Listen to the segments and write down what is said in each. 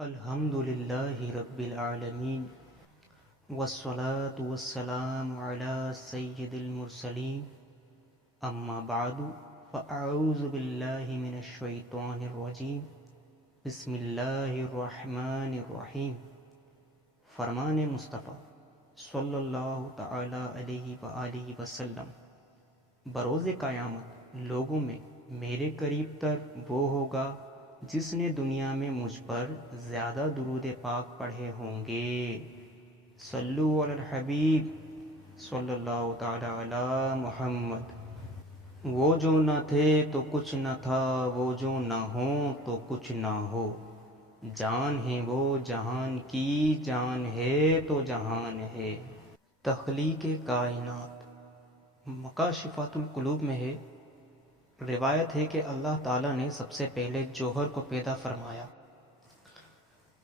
الحمد للہ رب العالمین والصلاة والسلام علی سید المرسلین اما بعد فاعوذ باللہ من الشیطان الرجیم بسم اللہ الرحمن الرحیم۔ فرمان مصطفیٰ صلی اللہ تعالی علیہ وآلہ وسلم، بروز قیامت لوگوں میں میرے قریب تر وہ ہوگا جس نے دنیا میں مجھ پر زیادہ درود پاک پڑھے ہوں گے۔ صلو علی الحبیب صلی اللہ تعالی علی محمد۔ وہ جو نہ تھے تو کچھ نہ تھا، وہ جو نہ ہوں تو کچھ نہ ہو، جان ہے وہ جہان کی، جان ہے تو جہان ہے۔ تخلیق کائنات مکاشفات القلوب میں ہے، روایت ہے کہ اللہ تعالیٰ نے سب سے پہلے جوہر کو پیدا فرمایا۔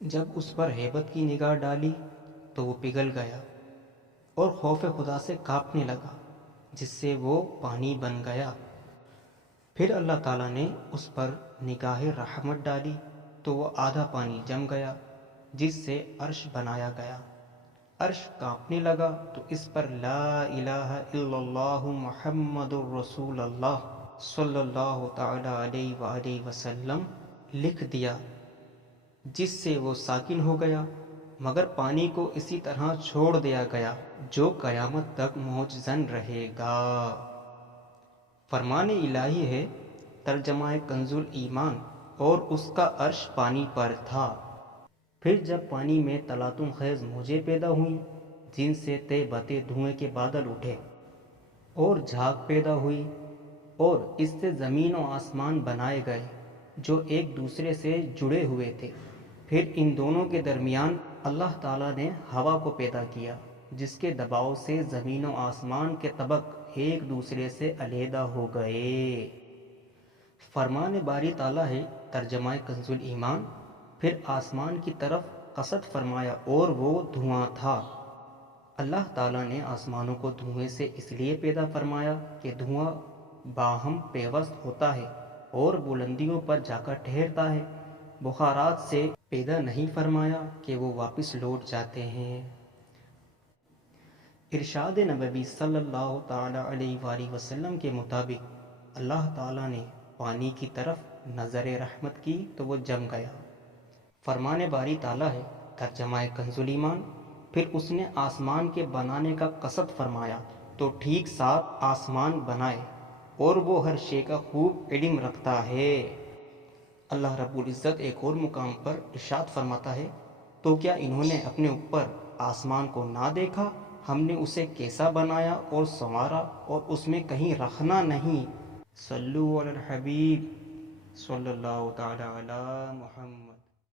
جب اس پر ہیبت کی نگاہ ڈالی تو وہ پگھل گیا اور خوف خدا سے کانپنے لگا، جس سے وہ پانی بن گیا۔ پھر اللہ تعالیٰ نے اس پر نگاہ رحمت ڈالی تو وہ آدھا پانی جم گیا، جس سے عرش بنایا گیا۔ عرش کانپنے لگا تو اس پر لا الہ الا اللہ محمد الرسول اللہ صلی اللہ تعالی علیہ وآلہ وسلم لکھ دیا، جس سے وہ ساکن ہو گیا، مگر پانی کو اسی طرح چھوڑ دیا گیا جو قیامت تک معجزن رہے گا۔ فرمان الہی ہے، ترجمہ کنز ایمان، اور اس کا عرش پانی پر تھا۔ پھر جب پانی میں تلاطم خیز موجیں پیدا ہوئیں جن سے تے بتے دھوئیں کے بادل اٹھے اور جھاگ پیدا ہوئی، اور اس سے زمین و آسمان بنائے گئے جو ایک دوسرے سے جڑے ہوئے تھے، پھر ان دونوں کے درمیان اللہ تعالیٰ نے ہوا کو پیدا کیا، جس کے دباؤ سے زمین و آسمان کے طبق ایک دوسرے سے علیحدہ ہو گئے۔ فرمان باری تعالیٰ ہے، ترجمہ کنز ایمان، پھر آسمان کی طرف قصد فرمایا اور وہ دھواں تھا۔ اللہ تعالیٰ نے آسمانوں کو دھوئیں سے اس لیے پیدا فرمایا کہ دھواں باہم پیوست ہوتا ہے اور بلندیوں پر جا کر ٹھہرتا ہے، بخارات سے پیدا نہیں فرمایا کہ وہ واپس لوٹ جاتے ہیں۔ ارشاد نبوی صلی اللہ تعالی علیہ وآلہ وسلم کے مطابق اللہ تعالیٰ نے پانی کی طرف نظر رحمت کی تو وہ جم گیا۔ فرمان باری تعالیٰ ہے، ترجمہ کنز ایمان، پھر اس نے آسمان کے بنانے کا قصد فرمایا تو ٹھیک 7 آسمان بنائے، اور وہ ہر شے کا خوب علم رکھتا ہے۔ اللہ رب العزت ایک اور مقام پر ارشاد فرماتا ہے، تو کیا انہوں نے اپنے اوپر آسمان کو نہ دیکھا؟ ہم نے اسے کیسا بنایا اور سنوارا، اور اس میں کہیں رکھنا نہیں۔ صلو علی الحبیب صلی اللہ تعالی علی محمد۔